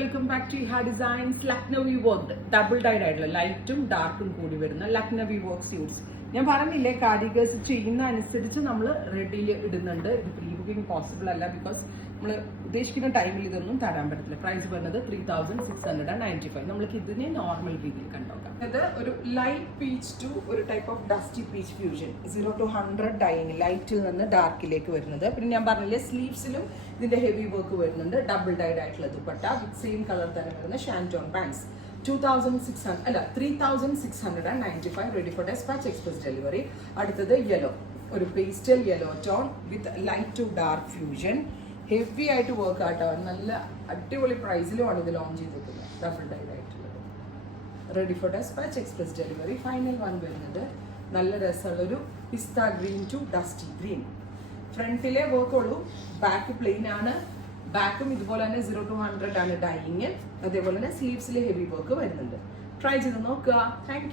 Welcome back to Iha designs. Lucknowi work double dyed ആയിട്ടുള്ള ലൈറ്റും ഡാർക്കും കൂടി വരുന്ന ലക്നവി വർക്ക് സ്യൂട്ട്സ്. ഞാൻ പറഞ്ഞില്ലേ, കാർഡിഗേഴ്സ് ചെയ്യുന്ന അനുസരിച്ച് നമ്മൾ റെഡിയിൽ ഇടുന്നുണ്ട്. ഇത് പ്രീ ബുക്കിംഗ് പോസിബിൾ അല്ല, ബിക്കോസ് നമ്മൾ ഉദ്ദേശിക്കുന്ന ടൈമിൽ ഇതൊന്നും തരാൻ പറ്റത്തില്ല. പ്രൈസ് വരുന്നത് 3695. നമ്മൾക്ക് ഇതിനെ നോർമൽ രീതിയിൽ കണ്ടോക്കാം. ഇത് ഒരു ലൈറ്റ് പീച്ച് ടു ഒരു type of dusty peach fusion, 0 to 100 dyeing, ലൈറ്റിൽ നിന്ന് ഡാർക്കിലേക്ക് വരുന്നത്. പിന്നെ ഞാൻ പറഞ്ഞില്ലേ, സ്ലീവ്സിലും ഇതിന്റെ ഹെവി വർക്ക് വരുന്നുണ്ട്. ഡബിൾ ഡൈഡ് ആയിട്ടുള്ള ദുപ്പട്ട വിത്ത് സെയിം കളർ തന്നെ വരുന്ന shantoon pants. 3695 ready for dispatch express delivery. അടുത്തത് യെല്ലോ, ഒരു pastel yellow tone with light to dark fusion. Heavy ആയിട്ട് വർക്ക് ആട്ടോ, നല്ല അടിപൊളി പ്രൈസിലുമാണ് ഇത് ലോഞ്ച് ചെയ്തിരിക്കുന്നത്. ഡബിൾ ഡൈഡ് ആയിട്ടുള്ളത് ready for dispatch express delivery. Final one വരുന്നത് നല്ല രസമുള്ളൊരു pista green to dusty green. ഫ്രണ്ടിലെ വർക്ക് ഉള്ളൂ, ബാക്ക് പ്ലെയിൻ ആണ്. ബാക്കും ഇതുപോലെ തന്നെ 0 to 100 ആണ് ഡൈയിങ്. അതേപോലെ തന്നെ സ്ലീവ്സിൽ ഹെവി വർക്ക് വരുന്നുണ്ട്. ട്രൈ ചെയ്ത് നോക്കുക. Thank you.